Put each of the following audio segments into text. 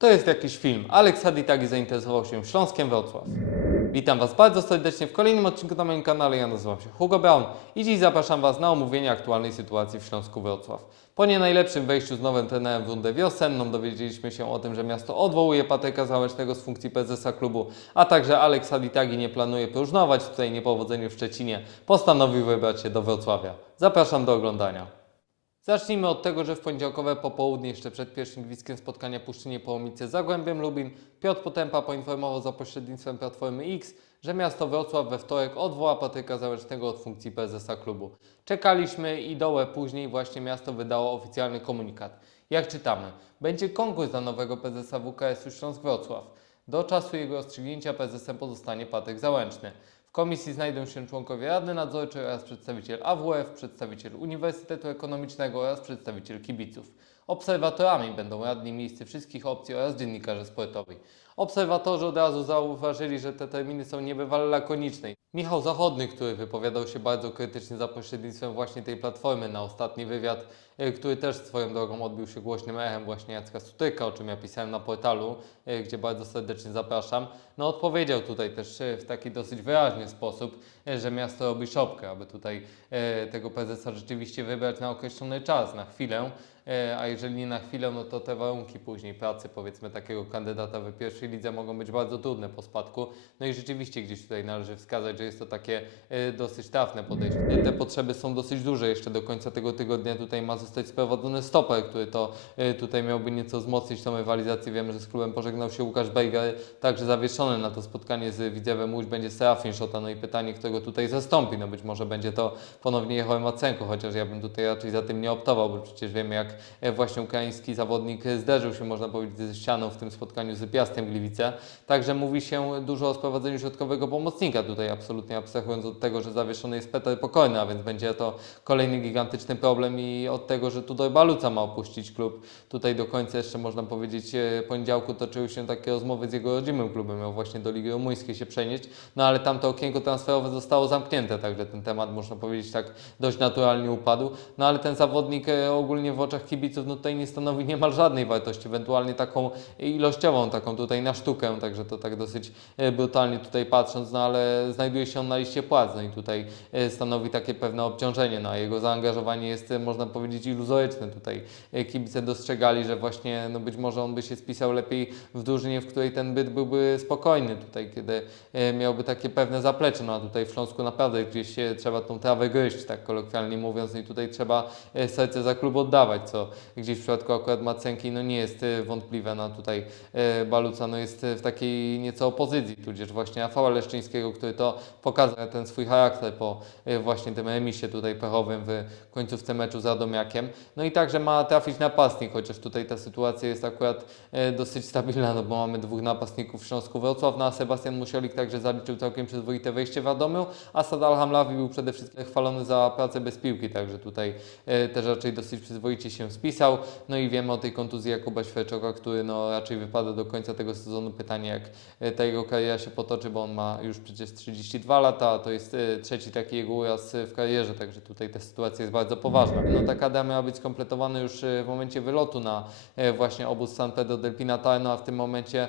To jest jakiś film. Alex Haditagi zainteresował się Śląskiem Wrocław. Witam Was bardzo serdecznie w kolejnym odcinku na moim kanale. Ja nazywam się Hugo Brown i dziś zapraszam Was na omówienie aktualnej sytuacji w Śląsku Wrocław. Po nie najlepszym wejściu z nowym trenerem w rundę wiosenną dowiedzieliśmy się o tym, że miasto odwołuje Patryka Załęcznego z funkcji prezesa klubu, a także Alex Haditagi nie planuje próżnować tutaj niepowodzeniu w Szczecinie. Postanowił wybrać się do Wrocławia. Zapraszam do oglądania. Zacznijmy od tego, że w poniedziałkowe popołudnie, jeszcze przed pierwszym gwizdkiem spotkania Puszczynie Połomice Zagłębiem Lubin, Piotr Potępa poinformował za pośrednictwem Platformy X, że miasto Wrocław we wtorek odwoła Patryka Załęcznego od funkcji prezesa klubu. Czekaliśmy i dołę później właśnie miasto wydało oficjalny komunikat. Jak czytamy, będzie konkurs na nowego prezesa WKS-u Śląsk Wrocław. Do czasu jego rozstrzygnięcia prezesem pozostanie Patryk Załęczny. W komisji znajdą się członkowie Rady Nadzorczej oraz przedstawiciel AWF, przedstawiciel Uniwersytetu Ekonomicznego oraz przedstawiciel kibiców. Obserwatorami będą radni miejscy wszystkich opcji oraz dziennikarze sportowi. Obserwatorzy od razu zauważyli, że te terminy są niebywale lakoniczne. Michał Zachodny, który wypowiadał się bardzo krytycznie za pośrednictwem właśnie tej platformy na ostatni wywiad, e, który też swoją drogą odbił się głośnym echem właśnie Jacka Sutyka, o czym ja pisałem na portalu, e, gdzie bardzo serdecznie zapraszam. No odpowiedział tutaj też e, w taki dosyć wyraźny sposób, że miasto robi szopkę, aby tutaj tego prezesa rzeczywiście wybrać na określony czas, na chwilę, a jeżeli nie na chwilę, no to te warunki później pracy, powiedzmy, takiego kandydata w pierwszej lidze mogą być bardzo trudne po spadku. No i rzeczywiście gdzieś tutaj należy wskazać, że jest to takie e, dosyć trafne podejście. E, Te potrzeby są dosyć duże. Jeszcze do końca tego tygodnia tutaj ma zostać sprowadzony stoper, który to e, tutaj miałby nieco wzmocnić tą rywalizację. Wiemy, że z klubem pożegnał się Łukasz Bejger, także zawieszony na to spotkanie z Widzewem Łódź będzie Serafin Szota. No i pytanie, kto go tutaj zastąpi. No być może będzie to ponownie Jehoe Macenko, chociaż ja bym tutaj raczej za tym nie optował, bo przecież wiemy, jak e, właśnie ukraiński zawodnik e, zderzył się, można powiedzieć, ze ścianą w tym spotkaniu z Piastem Gliwice. Także mówi się dużo o sprowadzeniu środkowego pomocnika tutaj, absolutnie abstrahując od tego, że zawieszony jest Peter Pokorny, a więc będzie to kolejny gigantyczny problem i od tego, że Tudor Baluca ma opuścić klub. Tutaj do końca jeszcze można powiedzieć, e, poniedziałku toczyły się takie rozmowy z jego rodzimym klubem, miał właśnie do Ligi Rumuńskiej się przenieść, no ale tam to okienko transferowe zostało zamknięte, także ten temat można powiedzieć tak dość naturalnie upadł. No ale ten zawodnik e, ogólnie w oczach kibiców no tutaj nie stanowi niemal żadnej wartości, ewentualnie taką ilościową, taką tutaj na sztukę, także to tak dosyć e, brutalnie tutaj patrząc, no ale znajduje się on na liście płac, no i tutaj e, stanowi takie pewne obciążenie, no a jego zaangażowanie jest, e, można powiedzieć, iluzoryczne tutaj. Kibice dostrzegali, że właśnie, no być może on by się spisał lepiej w drużynie, w której ten byt byłby spokojny tutaj, kiedy miałby takie pewne zaplecze, no a tutaj w Śląsku naprawdę gdzieś trzeba tą trawę gryźć, tak kolokwialnie mówiąc, no i tutaj trzeba serce za klub oddawać, co gdzieś w przypadku akurat Macenki no nie jest e, wątpliwe, no tutaj e, Baluca no jest e, w takiej nieco opozycji, tudzież właśnie Rafała Leszczyńskiego, który to pokazał ten swój charakter po właśnie tym remisie tutaj pechowym w końcówce meczu z Radomiakiem. No i także ma trafić napastnik, chociaż tutaj ta sytuacja jest akurat dosyć stabilna, no bo mamy dwóch napastników w Śląsku Wrocław, no a Sebastian Musiolik także zaliczył całkiem przyzwoite wejście w Radomiu, a Sadal Hamlawi był przede wszystkim chwalony za pracę bez piłki, także tutaj też raczej dosyć przyzwoicie się spisał. No i wiemy o tej kontuzji Jakuba Świerczoka, który no raczej wypada do końca tego sezonu. Pytanie, jak e, ta jego kariera się potoczy, bo on ma już przecież 32 lata, to jest e, trzeci taki jego uraz e, w karierze, także tutaj ta sytuacja jest bardzo poważna. No ta kadra miała być skompletowana już w momencie wylotu na właśnie obóz San Pedro del Pinatarno, a w tym momencie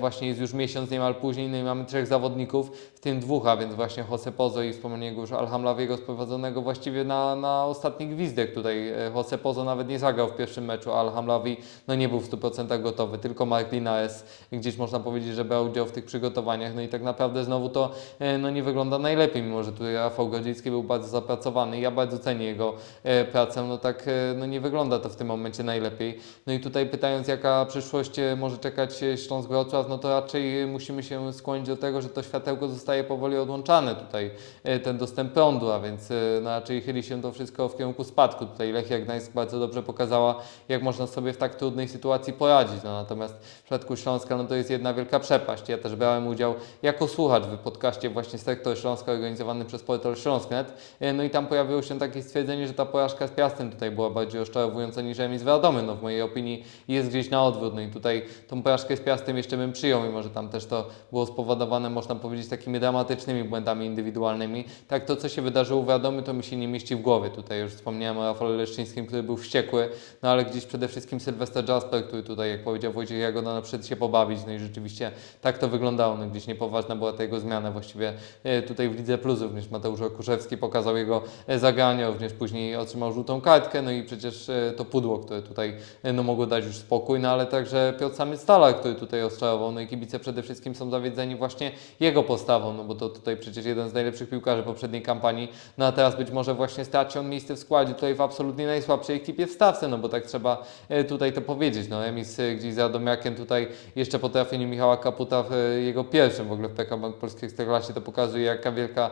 właśnie jest już miesiąc niemal później, no i mamy trzech zawodników, tym dwóch, a więc właśnie Jose Pozo i wspomnianego już Alhamlawiego sprowadzonego właściwie na, na ostatni gwizdek tutaj. E, Jose Pozo nawet nie zagrał w pierwszym meczu, a Alhamlawi no nie był w 100% gotowy, tylko Mark Linares gdzieś można powiedzieć, że brał udział w tych przygotowaniach, no i tak naprawdę znowu to e, no nie wygląda najlepiej, mimo że tutaj Rafał Godzicki był bardzo zapracowany, ja bardzo cenię jego e, pracę, no tak no nie wygląda to w tym momencie najlepiej. No i tutaj pytając, jaka przyszłość może czekać Śląsk Wrocław, no to raczej musimy się skłonić do tego, że to światełko zostaje powoli odłączane tutaj, e, ten dostęp prądu, a więc e, no raczej chyli się to wszystko w kierunku spadku. Tutaj Lechia Gdańsk bardzo dobrze pokazała, jak można sobie w tak trudnej sytuacji poradzić. No, natomiast w przypadku Śląska no to jest jedna wielka przepaść. Ja też brałem udział jako słuchacz w podcaście właśnie Sektor Śląska organizowanym przez portal Śląsk.net. E, No i tam pojawiło się takie stwierdzenie, że ta porażka z Piastem tutaj była bardziej rozczarowująca niż remis z Radomem. No w mojej opinii jest gdzieś na odwrót. No i tutaj tą porażkę z Piastem jeszcze bym przyjął, mimo że tam też to było spowodowane, można powiedzieć, takim dramatycznymi błędami indywidualnymi. Tak to, co się wydarzyło w Radomiu, to mi się nie mieści w głowie. Tutaj już wspomniałem o Rafale Leszczyńskim, który był wściekły, no ale gdzieś przede wszystkim Sylwester Jasper, który tutaj, jak powiedział Wojciech Jagoda, no przyszedł się pobawić, no i rzeczywiście tak to wyglądało, no gdzieś niepoważna była ta jego zmiana. Właściwie e, tutaj w Lidze Plus również Mateusz Okuszewski pokazał jego e, zagranie, również później otrzymał żółtą kartkę, no i przecież e, to pudło, które tutaj no, mogło dać już spokój, no ale także Piotr Samy Stalar, który tutaj ostrojował, no i kibice przede wszystkim są zawiedzeni właśnie jego postawą, no bo to tutaj przecież jeden z najlepszych piłkarzy poprzedniej kampanii, no a teraz być może właśnie straci on miejsce w składzie tutaj w absolutnie najsłabszej ekipie w stawce, no bo tak trzeba e, tutaj to powiedzieć, no Emis e, gdzieś za Radomiakiem tutaj jeszcze po trafieniu Michała Kaputa e, jego pierwszym w ogóle w PK Bank Polskiej Ekstraklasie. To pokazuje jaka wielka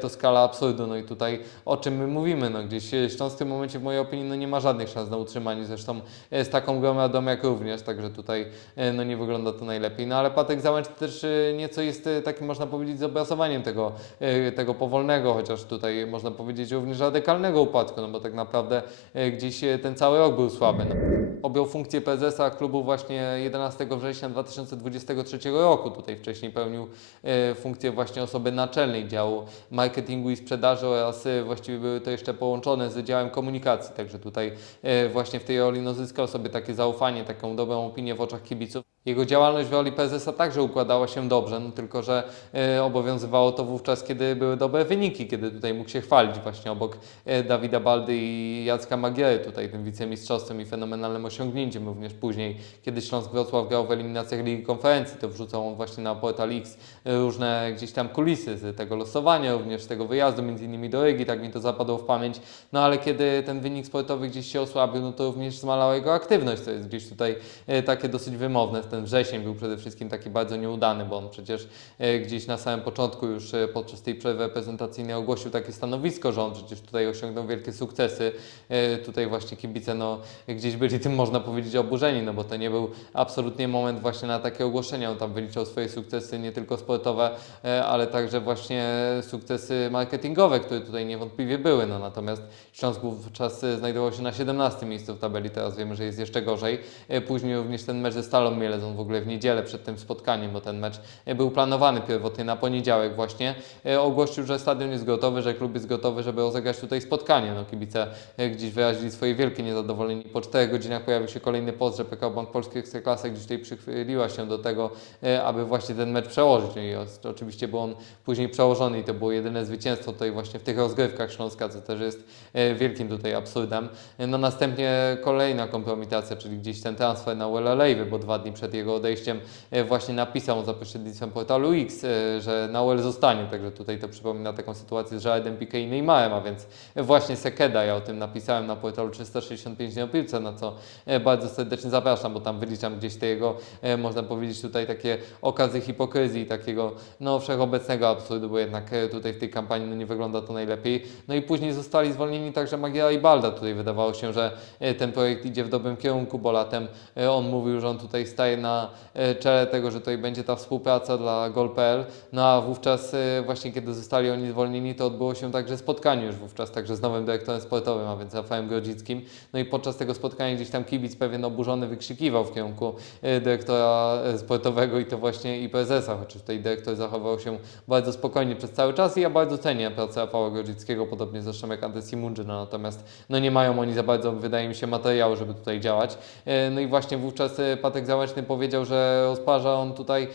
to skala absurdu, no i tutaj o czym my mówimy, no gdzieś Śląsk w tym momencie w mojej opinii no nie ma żadnych szans na utrzymanie, zresztą z taką grą Radomiak również, także tutaj no nie wygląda to najlepiej, no ale Patek Załęcz też nieco jest takim można powiedzieć zobrazowaniem tego, e, tego powolnego, chociaż tutaj można powiedzieć również radykalnego upadku, no bo tak naprawdę e, gdzieś e, ten cały rok był słaby. No. Objął funkcję prezesa klubu właśnie 11 września 2023 roku. Tutaj wcześniej pełnił funkcję właśnie osoby naczelnej działu marketingu i sprzedaży oraz właściwie były to jeszcze połączone z działem komunikacji. Także tutaj właśnie w tej roli no, zyskał sobie takie zaufanie, taką dobrą opinię w oczach kibiców. Jego działalność w roli prezesa także układała się dobrze, no tylko że e, obowiązywało to wówczas, kiedy były dobre wyniki, kiedy tutaj mógł się chwalić właśnie obok e, Dawida Baldy i Jacka Magiery, tutaj tym wicemistrzostwem i fenomenalnym osiągnięciem również później, kiedy Śląsk Wrocław grał w eliminacjach Ligi Konferencji, to wrzucał on właśnie na Portal X e, różne gdzieś tam kulisy z tego losowania, również z tego wyjazdu między innymi do Rygi, tak mi to zapadło w pamięć, no ale kiedy ten wynik sportowy gdzieś się osłabił, no to również zmalała jego aktywność, co jest gdzieś tutaj e, takie dosyć wymowne. Ten wrzesień był przede wszystkim taki bardzo nieudany, bo on przecież gdzieś na samym początku już e, podczas tej przerwy reprezentacyjnej ogłosił takie stanowisko, że on przecież tutaj osiągnął wielkie sukcesy. E, Tutaj właśnie kibice no, gdzieś byli tym można powiedzieć oburzeni, no bo to nie był absolutnie moment właśnie na takie ogłoszenia. On tam wyliczał swoje sukcesy nie tylko sportowe, e, ale także właśnie sukcesy marketingowe, które tutaj niewątpliwie były. No, natomiast Śląsk wówczas znajdował się na 17 miejscu w tabeli, teraz wiemy, że jest jeszcze gorzej. Później również ten mecz ze Stalą Mielec, on w ogóle w niedzielę przed tym spotkaniem, bo ten mecz był planowany pierwotnie na poniedziałek właśnie, e, ogłosił, że stadion jest gotowy, że klub jest gotowy, żeby rozegrać tutaj spotkanie. No, kibice e, gdzieś wyrazili swoje wielkie niezadowolenie. Po 4 godzinach pojawił się kolejny post, że PKO Bank Polski Ekstraklasa gdzieś tutaj przychyliła się do tego, e, aby właśnie ten mecz przełożyć. No I oczywiście był on później przełożony i to było jedyne zwycięstwo tutaj właśnie w tych rozgrywkach Śląska, co też jest wielkim tutaj absurdem. No następnie kolejna kompromitacja, czyli gdzieś ten transfer na Wella Lejwy, bo dwa dni przed jego odejściem właśnie napisał za pośrednictwem portalu X, e, że Nauel zostanie, także tutaj to przypomina taką sytuację z Jaredem Piqué i Neymarem, a więc właśnie Sekeda, ja o tym napisałem na portalu 365 dni o piłce, na co e, bardzo serdecznie zapraszam, bo tam wyliczam gdzieś te jego, e, można powiedzieć tutaj takie okazy hipokryzji, takiego no wszechobecnego absurdu, bo jednak e, tutaj w tej kampanii no, nie wygląda to najlepiej. No i później zostali zwolnieni także Magiera i Balda, tutaj wydawało się, że ten projekt idzie w dobrym kierunku, bo latem on mówił, że on tutaj staje na czele tego, że tutaj będzie ta współpraca dla Gol.pl, no a wówczas e, właśnie kiedy zostali oni zwolnieni, to odbyło się także spotkanie już wówczas także z nowym dyrektorem sportowym, a więc Rafałem Grodzickim. No i podczas tego spotkania gdzieś tam kibic pewien oburzony wykrzykiwał w kierunku e, dyrektora e, sportowego i to właśnie i prezesa, choć tutaj dyrektor zachował się bardzo spokojnie przez cały czas i ja bardzo cenię pracę Rafała Grodzickiego, podobnie zresztą jak Anty Simundży, no natomiast no nie mają oni za bardzo, wydaje mi się, materiału, żeby tutaj działać. No i właśnie wówczas Patek Załęczny powiedział, że rozparza on tutaj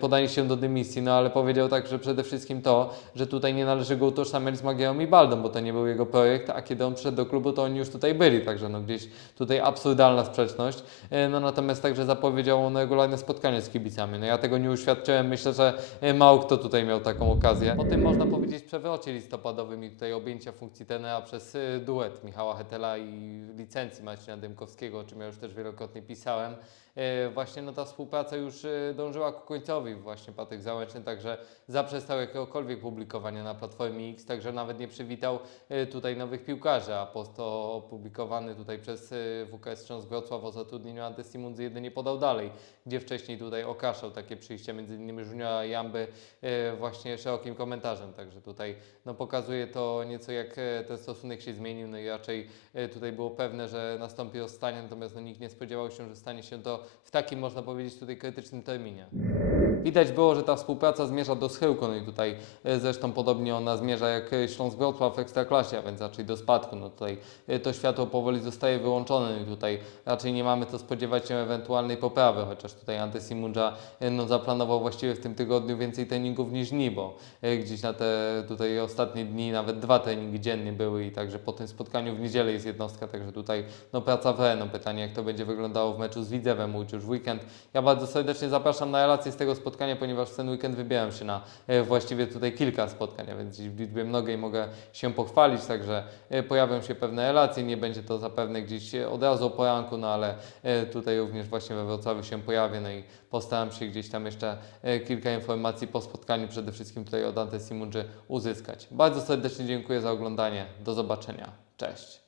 podanie się do dymisji, no ale powiedział tak, że przede wszystkim to, że tutaj nie należy go utożsamiać z Magierą i Baldą, bo to nie był jego projekt, a kiedy on przyszedł do klubu, to oni już tutaj byli, także no gdzieś tutaj absurdalna sprzeczność. E, No natomiast także zapowiedział on regularne spotkanie z kibicami. No ja tego nie uświadczyłem, myślę, że e, mało kto tutaj miał taką okazję. Po tym można powiedzieć przewrocie listopadowym i tutaj objęcia funkcji tenera przez e, duet Michała Hetela i licencji Marcina Dymkowskiego, o czym ja już też wielokrotnie pisałem. E, Właśnie no ta współpraca już e, dążyła ku końcowi, właśnie Patryk Załęczny także zaprzestał jakiegokolwiek publikowania na Platformie X, także nawet nie przywitał e, tutaj nowych piłkarzy, a post opublikowany tutaj przez WKS Śląsk Wrocław o zatrudnieniu Antesimundzy jedynie podał dalej, gdzie wcześniej tutaj okaszał takie przyjście między innymi Juniora Jamby właśnie szerokim komentarzem, także tutaj no, pokazuje to nieco jak ten stosunek się zmienił, no i raczej tutaj było pewne, że nastąpi rozstanie, natomiast no, nikt nie spodziewał się, że stanie się to w takim można powiedzieć tutaj krytycznym terminie. Widać było, że ta współpraca zmierza do schyłku, no i tutaj e, zresztą podobnie ona zmierza jak e, Śląsk Wrocław w Ekstraklasie, a więc raczej do spadku. No tutaj e, to światło powoli zostaje wyłączone no i tutaj raczej nie mamy to spodziewać się ewentualnej poprawy, chociaż tutaj Ante Simundża e, no, zaplanował właściwie w tym tygodniu więcej treningów niż dni, bo gdzieś na te tutaj ostatnie dni nawet dwa treningi dziennie były i także po tym spotkaniu w niedzielę jest jednostka, także tutaj no, praca w re. no pytanie jak to będzie wyglądało w meczu z Widzewem, mój już w weekend. Ja bardzo serdecznie zapraszam na relację z tego spotkania, ponieważ w ten weekend wybieram się na e, właściwie tutaj kilka spotkań, więc gdzieś w liczbie mnogiej mogę się pochwalić, także e, pojawią się pewne relacje, nie będzie to zapewne gdzieś od razu o poranku, no ale e, tutaj również właśnie we Wrocławiu się pojawię, no i postaram się gdzieś tam jeszcze kilka informacji po spotkaniu, przede wszystkim tutaj od Ante Simundży uzyskać. Bardzo serdecznie dziękuję za oglądanie, do zobaczenia, cześć.